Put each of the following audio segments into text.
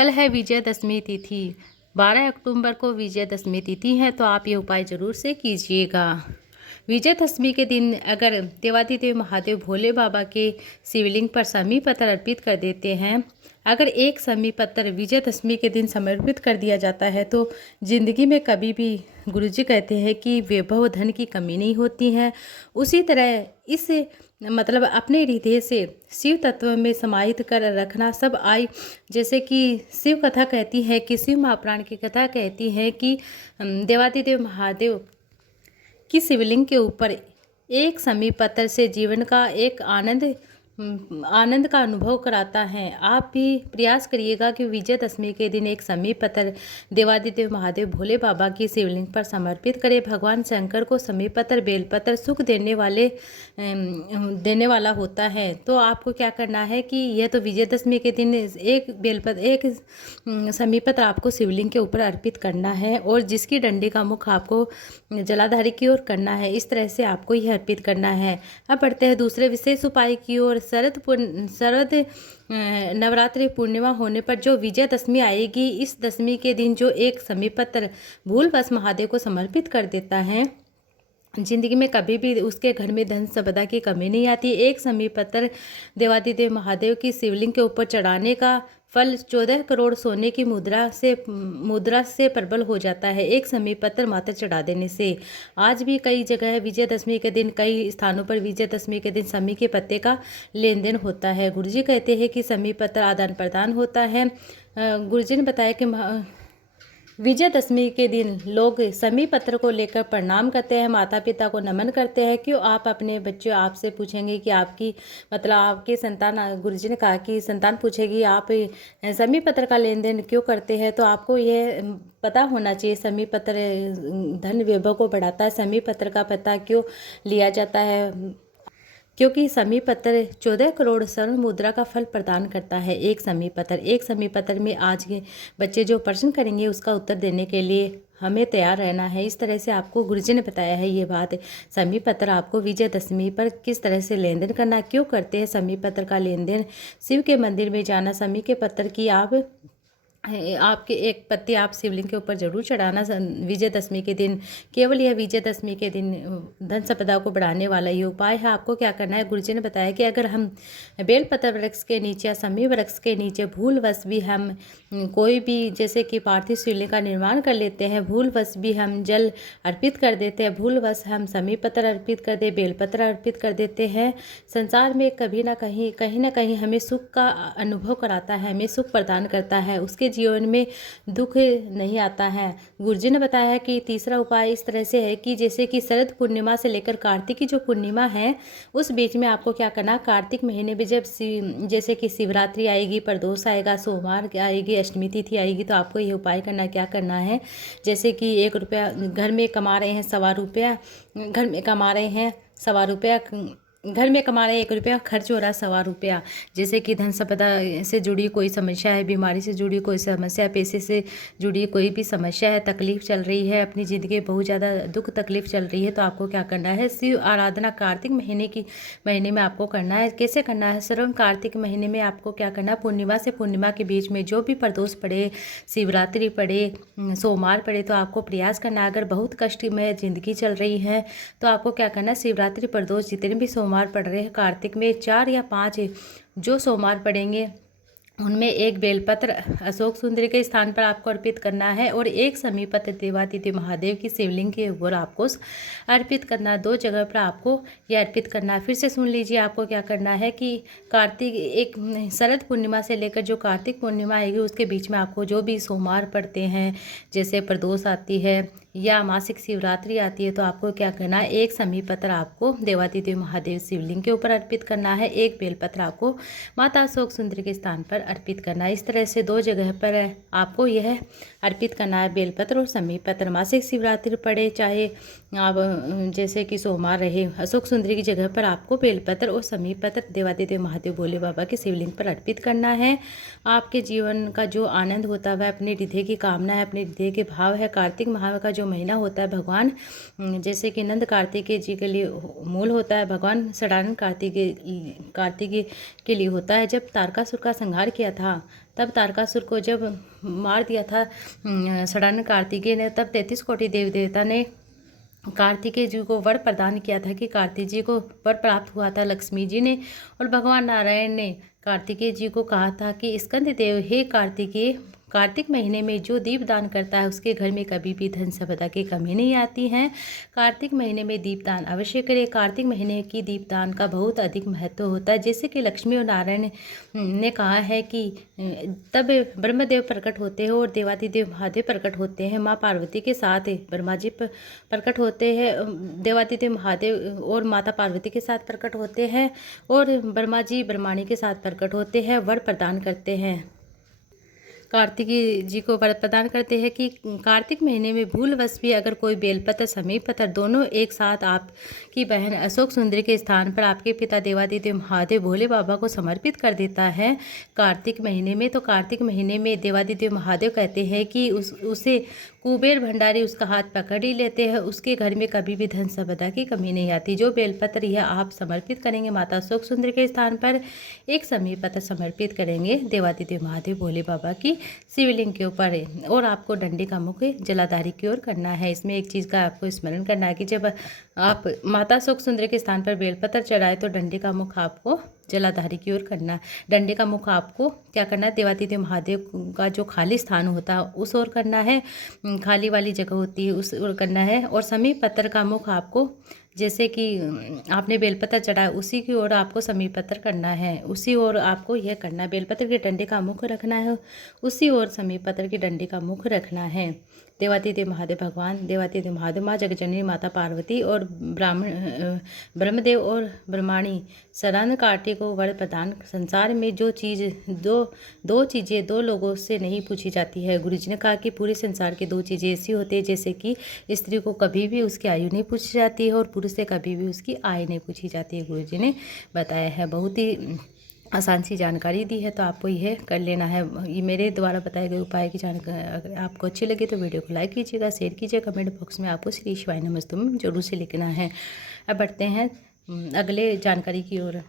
कल है विजयदशमी तिथि। 12 अक्टूबर को विजयदशमी तिथि है, तो आप ये उपाय ज़रूर से कीजिएगा। विजयदशमी के दिन अगर देवादिदेव महादेव भोले बाबा के शिवलिंग पर समी पत्र अर्पित कर देते हैं, अगर एक समी पत्र विजयदशमी के दिन समर्पित कर दिया जाता है तो ज़िंदगी में कभी भी गुरुजी कहते हैं कि वैभव धन की कमी नहीं होती है। उसी तरह इस मतलब अपने हृदय से शिव तत्व में समाहित कर रखना सब आय, जैसे कि शिव कथा कहती है कि शिव महापुराण की कथा कहती है कि देवादिदेव महादेव की शिवलिंग के ऊपर एक समी पत्र से जीवन का एक आनंद का अनुभव कराता है। आप भी प्रयास करिएगा कि विजयदशमी के दिन एक समी पत्र देवादिदेव महादेव भोले बाबा की शिवलिंग पर समर्पित करें। भगवान शंकर को समी पत्र बेलपत्र सुख देने वाला होता है। तो आपको क्या करना है कि यह तो विजयदशमी के दिन एक समी पत्र आपको शिवलिंग के ऊपर अर्पित करना है और जिसकी डंडी का मुख आपको जलाधारी की ओर करना है। इस तरह से आपको यह अर्पित करना है। अब बढ़ते हैं दूसरे विशेष उपाय की ओर। शरद नवरात्रि पूर्णिमा होने पर जो विजयदशमी आएगी, इस दशमी के दिन जो एक समी पत्र भूलवश महादेव को समर्पित कर देता है, जिंदगी में कभी भी उसके घर में धन संपदा की कमी नहीं आती। एक समी पत्र देवादिदेव महादेव की शिवलिंग के ऊपर चढ़ाने का फल 14 करोड़ सोने की मुद्रा से प्रबल हो जाता है, एक समी पत्र मात्र चढ़ा देने से। आज भी कई जगह विजयदशमी के दिन, कई स्थानों पर विजयदशमी के दिन समी के पत्ते का लेन देन होता है। गुरुजी कहते हैं कि समी पत्र आदान प्रदान होता है। गुरुजी ने बताया कि विजयदशमी के दिन लोग समी पत्र को लेकर प्रणाम करते हैं, माता पिता को नमन करते हैं। क्यों आप अपने बच्चों आपसे पूछेंगे कि आपकी मतलब आपकी संतान, गुरुजी ने कहा कि संतान पूछेगी आप समी पत्र का लेन देन क्यों करते हैं, तो आपको यह पता होना चाहिए समी पत्र धन वैभव को बढ़ाता है। समी पत्र का पता क्यों लिया जाता है, क्योंकि समी पत्र 14 करोड़ स्वर्ण मुद्रा का फल प्रदान करता है। एक समी पत्र में आज के बच्चे जो प्रश्न करेंगे उसका उत्तर देने के लिए हमें तैयार रहना है। इस तरह से आपको गुरुजी ने बताया है ये बात। समी पत्र आपको विजयदशमी पर किस तरह से लेन देन करना, क्यों करते हैं समी पत्र का लेन देन। शिव के मंदिर में जाना, समी के पत्र की आपके एक पत्ती आप शिवलिंग के ऊपर जरूर चढ़ाना विजयदशमी के दिन। केवल यह विजयदशमी के दिन धन संपदा को बढ़ाने वाला ये उपाय है। आपको क्या करना है, गुरुजी ने बताया कि अगर हम बेलपत्र वृक्ष के नीचे या समी वृक्ष के नीचे भूलवश भी हम कोई भी जैसे कि पार्थिव शिवलिंग का निर्माण कर लेते हैं, भूलवश भी हम जल अर्पित कर देते हैं, भूलवश हम समी पत्र अर्पित कर दे, बेलपत्र अर्पित कर देते हैं, संसार में कहीं ना कहीं हमें सुख का अनुभव कराता है, हमें सुख प्रदान करता है, उसके जीवन में दुख नहीं आता है। गुरुजी ने बताया कि तीसरा उपाय इस तरह से है कि जैसे कि शरद पूर्णिमा से लेकर कार्तिक की जो पूर्णिमा है, उस बीच में आपको क्या करना, कार्तिक महीने में जब जैसे कि शिवरात्रि आएगी, प्रदोष आएगा, सोमवार आएगी, अष्टमी तिथि आएगी, तो आपको ये उपाय करना, क्या करना है, जैसे कि 1 रुपया घर में कमा रहे हैं, ₹1.25 घर में कमा रहे हैं, ₹1.25 घर में कमा रहे हैं, 1 रुपया खर्च हो रहा है, ₹1.25। जैसे कि धन संपदा से जुड़ी कोई समस्या है, बीमारी से जुड़ी कोई समस्या है, पैसे से जुड़ी कोई भी समस्या है, तकलीफ चल रही है, अपनी ज़िंदगी में बहुत ज़्यादा दुख तकलीफ चल रही है, तो आपको क्या करना है, शिव आराधना कार्तिक महीने में आपको करना है। कैसे करना है, श्रवण कार्तिक महीने में आपको क्या करना है, पूर्णिमा से पूर्णिमा के बीच में जो भी प्रदोष पड़े, शिवरात्रि पड़े, सोमवार पड़े, तो आपको प्रयास करना है। अगर बहुत कष्टमय ज़िंदगी चल रही है तो आपको क्या करना है, शिवरात्रि प्रदोष जितने भी सोमवार पड़ रहे हैं कार्तिक में, 4 या 5 जो सोमवार पड़ेंगे उनमें एक बेलपत्र अशोक सुंदरी के स्थान पर आपको अर्पित करना है और एक समी पत्र देवादिदेव महादेव की शिवलिंग के ऊपर आपको अर्पित करना। 2 जगह पर आपको यह अर्पित करना है। फिर से सुन लीजिए, आपको क्या करना है कि शरद पूर्णिमा से लेकर जो कार्तिक पूर्णिमा आएगी उसके बीच में आपको जो भी सोमवार पड़ते हैं, जैसे प्रदोष आती है या मासिक शिवरात्रि आती है, तो आपको क्या करना है, एक समी पत्र आपको देवादिदेव महादेव शिवलिंग के ऊपर अर्पित करना है, एक बेलपत्र आपको माता अशोक सुंदरी के स्थान पर अर्पित करना है। इस तरह से 2 जगह पर आपको यह अर्पित करना है, बेलपत्र और समी पत्र। मासिक शिवरात्रि पड़े चाहे आप जैसे कि सोमवार रहे, अशोक सुंदरी की जगह पर आपको बेलपत्र और समी पत्र देवादिदेव महादेव भोले बाबा के शिवलिंग पर अर्पित करना है। आपके जीवन का जो आनंद होता है, अपने हृदय की कामना है, अपने हृदय के भाव है, कार्तिक माह का जो महीना होता है, भगवान जैसे कि नंद कार्तिकेय जी के लिए मूल होता है, भगवान सडानंद कार्तिकेय के लिए होता है। जब तारकासुर का संहार किया था तब तारकासुर को जब मार दिया था षडानन कार्तिकेय ने, तब 33 कोटि देवी देवता ने कार्तिकेय जी को वर प्रदान किया था कि कार्तिक जी को वर प्राप्त हुआ था लक्ष्मी जी ने, और भगवान नारायण ने कार्तिकेय जी को कहा था कि स्कंद देव, हे कार्तिकेय, कार्तिक महीने में जो दीपदान करता है उसके घर में कभी भी धन संपदा की कमी नहीं आती है। कार्तिक महीने में दीपदान अवश्य करें। कार्तिक महीने की दीपदान का बहुत अधिक महत्व होता है। जैसे कि लक्ष्मी और नारायण ने कहा है कि तब ब्रह्मदेव प्रकट होते हैं और देवादिदेव महादेव प्रकट होते हैं। माँ पार्वती के साथ ब्रह्मा जी प्रकट होते हैं, देवादिदेव महादेव और माता पार्वती के साथ प्रकट होते हैं, और ब्रह्मा जी ब्रह्माणी के साथ प्रकट होते हैं, वर प्रदान करते हैं। कार्तिकेय जी को वर प्रदान करते हैं कि कार्तिक महीने में भूलवश भी अगर कोई बेलपत्र समीप पत्र दोनों एक साथ आपकी बहन अशोक सुंदरी के स्थान पर आपके पिता देवादिदेव महादेव भोले बाबा को समर्पित कर देता है कार्तिक महीने में, तो कार्तिक महीने में देवादिदेव महादेव कहते हैं कि उसे कुबेर भंडारी उसका हाथ पकड़ ही लेते हैं, उसके घर में कभी भी धन संपदा की कमी नहीं आती। जो बेलपत्र यह आप समर्पित करेंगे माता अशोक सुंदरी के स्थान पर, एक समीप पत्र समर्पित करेंगे देवादिदेव महादेव भोले बाबा की शिवलिंग के ऊपर, और आपको डंडे का मुख जलाधारी की ओर करना है। इसमें एक चीज़ का आपको स्मरण करना है कि जब आप माता अशोक सुंदरी के स्थान पर बेलपत्र चढ़ाए तो डंडे का मुख आपको जलाधारी की ओर करना है। डंडे का मुख आपको क्या करना है, देवादिदेव महादेव का जो खाली स्थान होता है उस ओर करना है, खाली वाली जगह होती है उस ओर करना है। और समीप पत्र का मुख आपको, जैसे कि आपने बेलपत्र चढ़ाया उसी की ओर आपको समीप पत्र करना है, उसी ओर आपको यह करना है। बेलपत्र के डंडे का मुख रखना है, उसी ओर समीप पत्र के डंडे का मुख रखना है। देवादिदेव महादेव भगवान, देवादिदेव महादेव, माँ जगजननी माता पार्वती और ब्रह्मदेव और ब्रह्माणी षडानन कार्तिकेय को वर प्रदान। संसार में जो चीज़ दो चीज़ें दो लोगों से नहीं पूछी जाती है। गुरुजी ने कहा कि पूरे संसार की 2 चीज़ें ऐसी होती है, जैसे कि स्त्री को कभी भी उसकी आयु नहीं पूछी जाती है और पुरुष से कभी भी उसकी आय नहीं पूछी जाती है। गुरुजी ने बताया है, बहुत ही आसान सी जानकारी दी है, तो आपको यह कर लेना है। ये मेरे द्वारा बताए गए उपाय की जानकारी अगर आपको अच्छी लगे तो वीडियो को लाइक कीजिएगा, शेयर कीजिएगा, कमेंट बॉक्स में आपको श्री शिवाय नमस्तुम जरूर से लिखना है। अब बढ़ते हैं अगले जानकारी की ओर।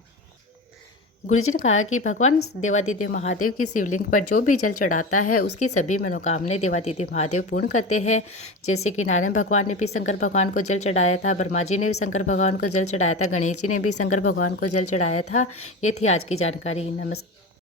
गुरुजी ने कहा कि भगवान देवादिदेव महादेव की शिवलिंग पर जो भी जल चढ़ाता है उसकी सभी मनोकामनाएं देवादिदेव महादेव पूर्ण करते हैं। जैसे कि नारायण भगवान ने भी शंकर भगवान को जल चढ़ाया था, ब्रह्मा जी ने भी शंकर भगवान को जल चढ़ाया था, गणेश जी ने भी शंकर भगवान को जल चढ़ाया था। ये थी आज की जानकारी। नमस्कार।